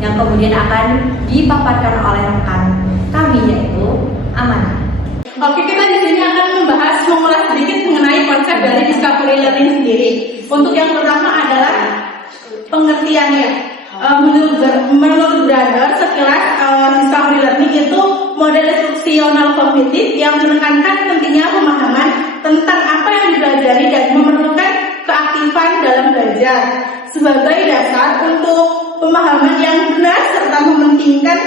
yang kemudian akan dipaparkan oleh rekan kami yaitu Amanah. Oke, kita di sini akan mengulas sedikit mengenai konsep dari discovery learning sendiri. Untuk yang pertama adalah pengertiannya. Menurut Brader, sekilas discovery learning itu model instruksional kognitif yang menekankan pentingnya pemahaman tentang apa yang dipelajari dan memerlukan keaktifan dalam belajar sebagai dasar untuk pemahaman yang benar serta mementingkan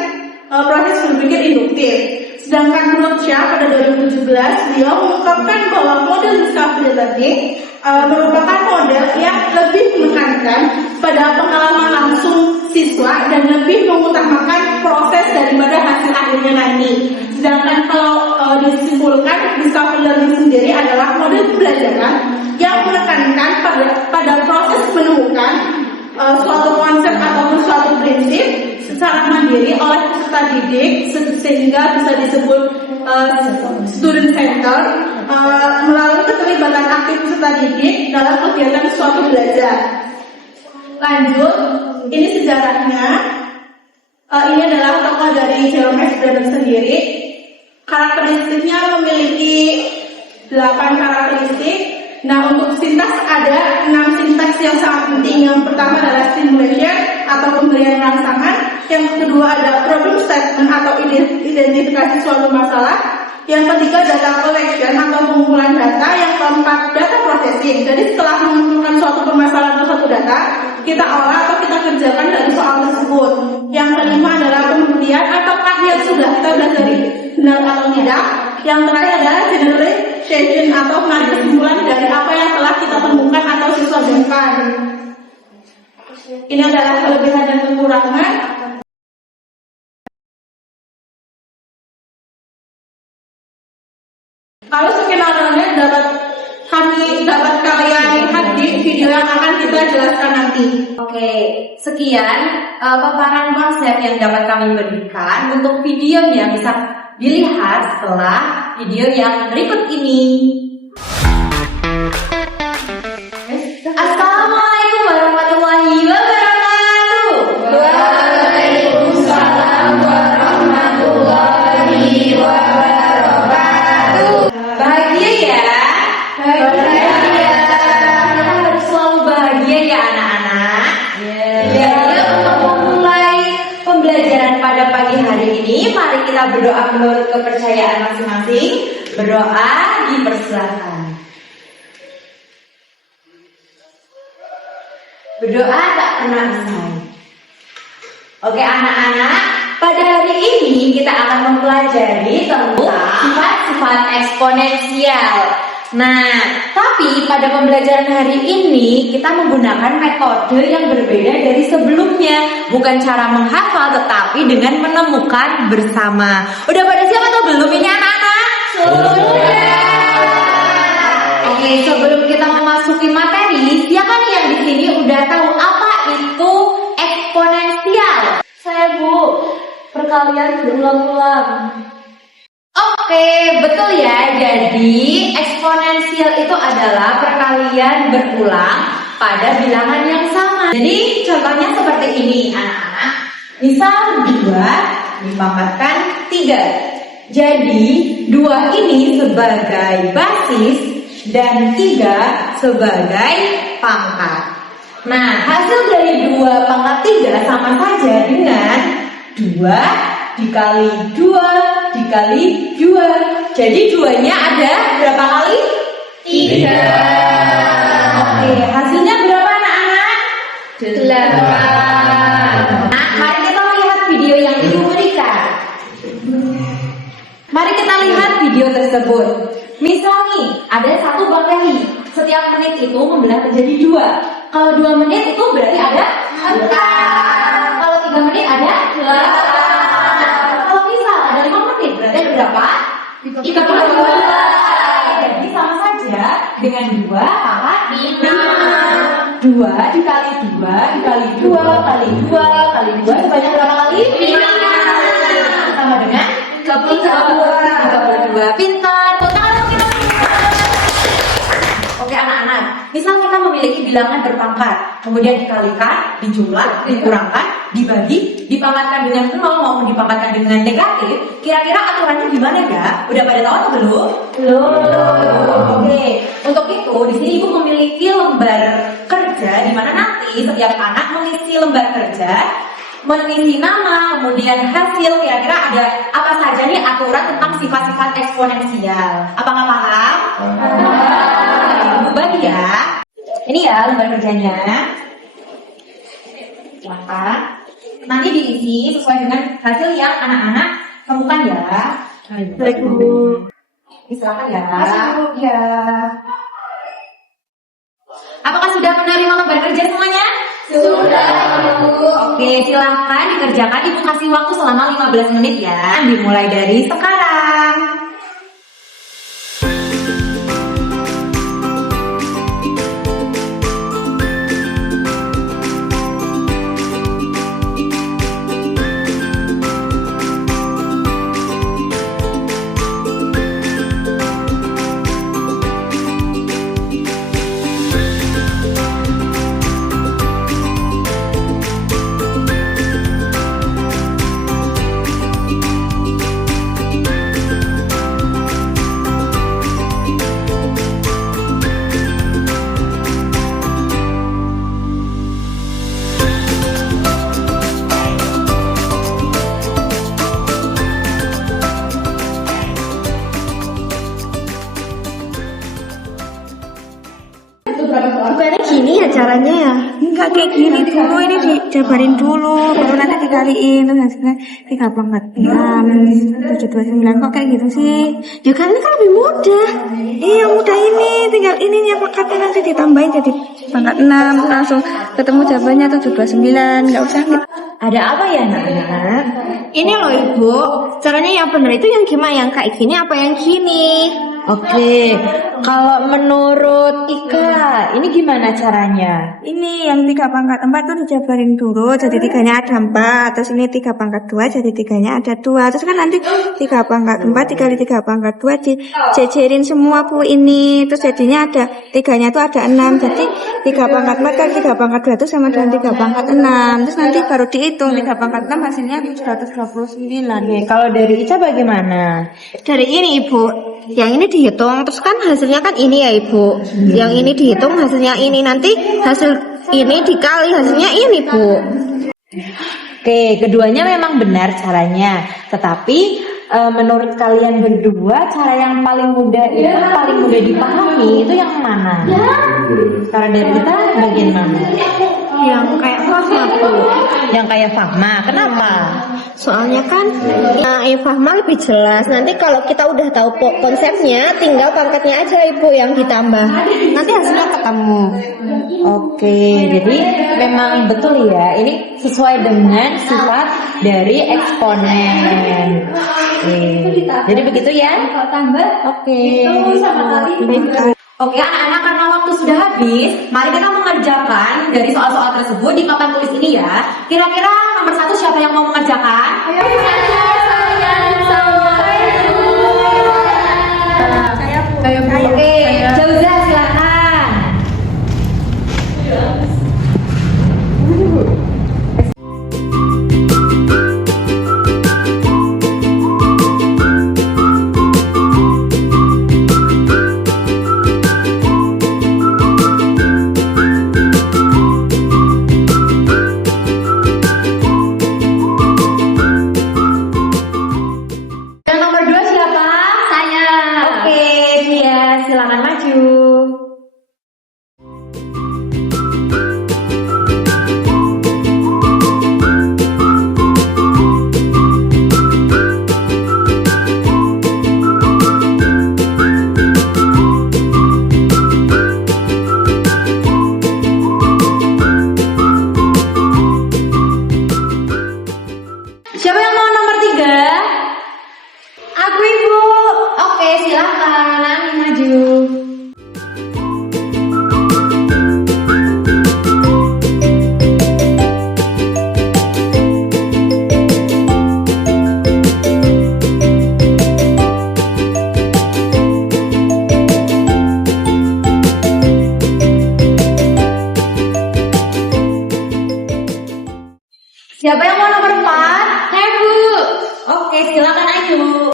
proses berpikir induktif. Sedangkan menurut Shah pada 2017, beliau mengungkapkan bahwa model discovery learning merupakan model yang lebih menekankan pada pengalaman langsung siswa dan lebih mengutamakan proses daripada hasil akhirnya nanti. Sedangkan kalau disimpulkan, discovery learning sendiri adalah model pembelajaran yang menekankan pada proses menemukan suatu konsep ataupun suatu prinsip secara mandiri oleh peserta didik sehingga bisa disebut student center melalui keterlibatan aktif peserta didik dalam kegiatan suatu belajar. Lanjut, ini sejarahnya. Ini adalah tokoh dari Jerome S. Brader sendiri. Karakteristiknya memiliki 8 karakteristik. Nah, untuk sintaks ada 6 sintaks yang sangat penting. Yang pertama adalah stimulation atau pemberian rangsangan. Yang kedua ada problem statement atau identifikasi suatu masalah. Yang ketiga data collection atau pengumpulan data. Yang keempat data processing. Jadi setelah mengumpulkan suatu permasalahan atau suatu data, kita olah atau kita kerjakan dari soal tersebut. Yang kelima adalah pembuktian apakah yang sudah kita pelajari benar atau tidak. Yang terakhir adalah generalization atau menarik kesimpulan dari apa yang telah kita temukan atau siswa temukan. Ini adalah kelebihan dan kekurangan. Kalau skenario-nya dapat kalian lihat di video yang akan kita jelaskan nanti. Oke, sekian paparan konsep yang dapat kami berikan. Untuk videonya bisa dilihat setelah video yang berikut ini. Assalamualaikum warahmatullahi wabarakatuh. Waalaikumsalam warahmatullahi wabarakatuh. Bahagia ya? Bahagia. Kita harus selalu bahagia ya anak-anak. Jadi untuk memulai pembelajaran pada pagi hari ini, mari kita berdoa menurut kepercayaan masing-masing. Berdoa dipersilakan. Berdoa tak pernah usai. Oke anak-anak, pada hari ini kita akan mempelajari tentang sifat-sifat eksponensial. Nah, tapi pada pembelajaran hari ini kita menggunakan metode yang berbeda dari sebelumnya. Bukan cara menghafal, tetapi dengan menemukan bersama. Udah pada siap atau belum ini anak-anak? Sudah. Oke, sebelum kita memasuki materi, siapa nih yang di sini udah tahu apa itu eksponensial? Saya Bu, perkalian berulang-ulang. Oke, betul ya. Jadi eksponensial itu adalah perkalian berulang pada bilangan yang sama. Jadi contohnya seperti ini anak-anak. Misal 2 dipangkatkan 3. Jadi 2 ini sebagai basis dan 3 sebagai pangkat. Nah, hasil dari 2 pangkat 3 sama saja dengan 2 dikali 2 dikali 2. Jadi 2-nya ada berapa kali? 3. Oke, hasilnya berapa anak-anak? 8. Nah, mari kita lihat video yang ibu berikan. Mari kita lihat video tersebut. Misal nih, ada 1 bakteri. Setiap menit itu membelah menjadi 2. Kalau 2 menit itu berarti ada 4. Kalau 3 menit ada 8. Kalau misal ada 5 menit berarti ada berapa? 32. Jadi sama saja dengan 2 pangkat 5. 2 dikali 2 dikali 2 kali 2 kali 2 sebanyak berapa kali? 5. Sama dengan 32. Pintar. Oke anak-anak, misal kita memiliki bilangan berpangkat, kemudian dikalikan, dijumlah, dikurangkan, dibagi, dipangkatkan dengan 0 maupun dipangkatkan dengan negatif, kira-kira aturannya gimana ya? Udah pada tahu atau belum? Belum. Oke, untuk itu di sini ibu memiliki lembar kerja di mana nanti setiap anak mengisi lembar kerja, mengisi nama, kemudian hasil, kira-kira ada apa saja nih aturan tentang sifat-sifat eksponensial. Apakah paham? Ibu bagi ya. Ini ya lembar kerjanya. Silahkan. Nanti diisi sesuai dengan hasil yang anak-anak temukan ya. Baik, Bu. Silakan ya. Ya. Apakah sudah menerima lembar kerja semuanya? Sudah, Bu. Oke, silahkan dikerjakan. Ibu kasih waktu selama 15 menit ya. Dimulai dari sekarang. Bukannya gini ya caranya ya? Enggak kayak gini dulu, ini dijabarin dulu, baru nanti dikaliin, terus hasilnya 3/4 7/29, kok kayak gitu sih? Ya kan ini kan lebih mudah. Iya mudah ini, tinggal ininya pangkatnya nanti ditambahin jadi pangkat 6, langsung ketemu jawabannya 7/29, nggak usah gitu. Ada apa ya anak-anak? Ini loh Ibu, caranya yang benar itu yang gimana? Yang kayak gini apa yang gini? Oke, kalau menurut Ika, ini gimana caranya? Ini yang 3/4 tuh dijabarin dulu, jadi 3-nya ada 4, terus ini 3/2 jadi 3-nya ada 2, terus kan nanti 3/4 dikali 3/2 dijejerin semua Bu ini, terus jadinya ada 3-nya tuh ada 6, jadi 3/4 kali 3/2 itu sama dengan 3/6, terus nanti baru dihitung 3/6 hasilnya 729. Oke, kalau dari Ica bagaimana? Dari ini Ibu, yang ini dihitung, terus kan hasilnya kan ini ya Ibu. Yang ini dihitung hasilnya ini, nanti hasil ini dikali hasilnya ini Bu. Oke, keduanya memang benar caranya, tetapi menurut kalian berdua cara yang paling mudah itu paling mudah dipahami itu yang mana? Cara dari kita bagian mana? Yang kayak Fahma Bu. Yang kayak Fahma, kenapa? Soalnya kan Fahma lebih jelas. Nanti kalau kita udah tahu konsepnya, tinggal pangkatnya aja Ibu yang ditambah. Nanti hasilnya ketemu. Oke, jadi memang betul ya, ini sesuai dengan sifat dari eksponen. Oke, jadi begitu ya? Oke. Oke anak-anak, karena waktu sudah habis, mari kita mengerjakan dari soal-soal tersebut di papan tulis ini ya. Kira-kira nomor 1 siapa yang mau mengerjakan? Oke, Jauza silakan. yang mau nomor 4? Saya Bu. Oke, silakan Ayu.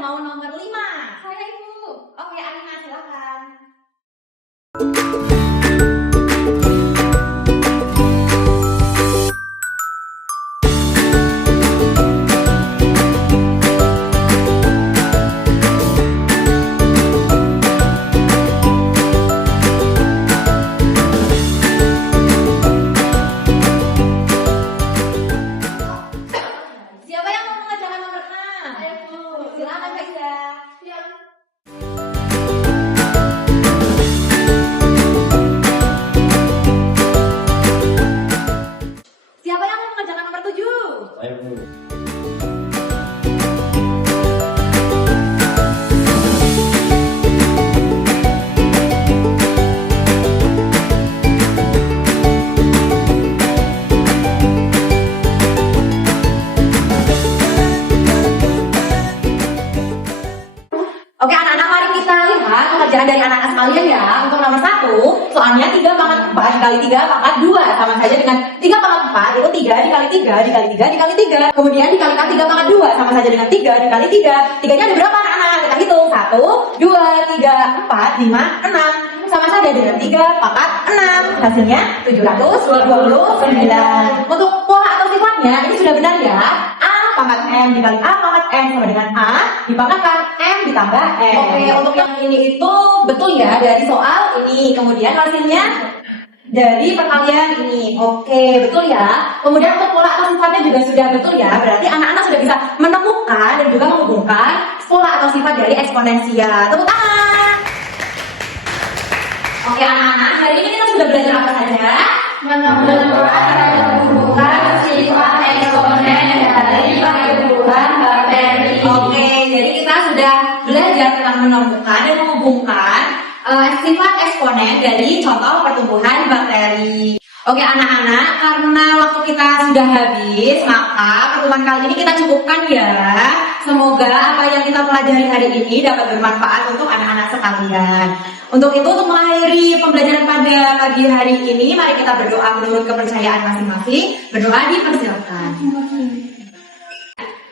Mau nomor 5? Saya Ibu. Oke, Alina silakan. Siapa yang mau mengerjakan nomor 6? Saya Bu. Silakan Kak Ida. Siapa yang mau mengerjakan nomor 7? Oke anak-anak, mari kita lihat pengerjaan dari anak-anak sekalian ya. Untuk nomor 1, soalnya 3 pangkat 4 dikali 3 pangkat 2 sama saja dengan 3 pangkat 4 itu 3 dikali 3 dikali 3 dikali 3. Kemudian dikalikan 3 pangkat 2 sama saja dengan 3 dikali 3. 3-nya ada berapa anak-anak? Kita hitung. 1, 2, 3, 4, 5, 6. Sama saja dengan 3 pangkat 6. Hasilnya 729. Untuk pola atau sifatnya ini sudah benar ya. A pangkat M dikali A pangkat M sama dengan A dipangkatkan M ditambah M. Oke, untuk yang ini itu betul ya dari soal ini. Kemudian hasilnya dari perkalian ini. Oke, betul ya. Kemudian untuk pola atau sifatnya juga sudah betul ya. Berarti anak-anak sudah bisa menemukan dan juga menghubungkan pola atau sifat dari eksponensial. Tepuk tangan. Oke anak-anak, hari ini kita sudah belajar apa saja? Menemukan dan menghubungkan sifat eksponen dari pertumbuhan bakteri. Oke, jadi kita sudah belajar tentang menemukan dan menghubungkan sifat eksponen dari contoh pertumbuhan bakteri. Oke anak-anak, karena waktu kita sudah habis, maka pertemuan kali ini kita cukupkan ya. Semoga apa yang kita pelajari hari ini dapat bermanfaat untuk anak-anak sekalian. Untuk itu, untuk mengakhiri pembelajaran pada pagi hari ini, mari kita berdoa menurut kepercayaan masing-masing. Berdoa dipersilakan.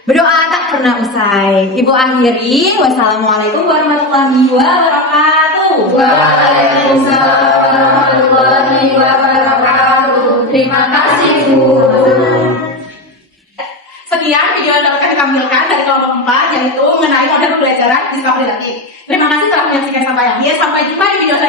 Berdoa tak pernah usai. Ibu akhiri. Wassalamualaikum warahmatullahi wabarakatuh. Waalaikumsalam warahmatullahi wabarakatuh. Terima kasih Bu. Sekian video yang dapat kami tampilkan dari kelompok 4, yaitu mengenai model pembelajaran Discovery Relatif. Terima kasih telah menyaksikan sampai akhir. Sampai jumpa di video selanjutnya.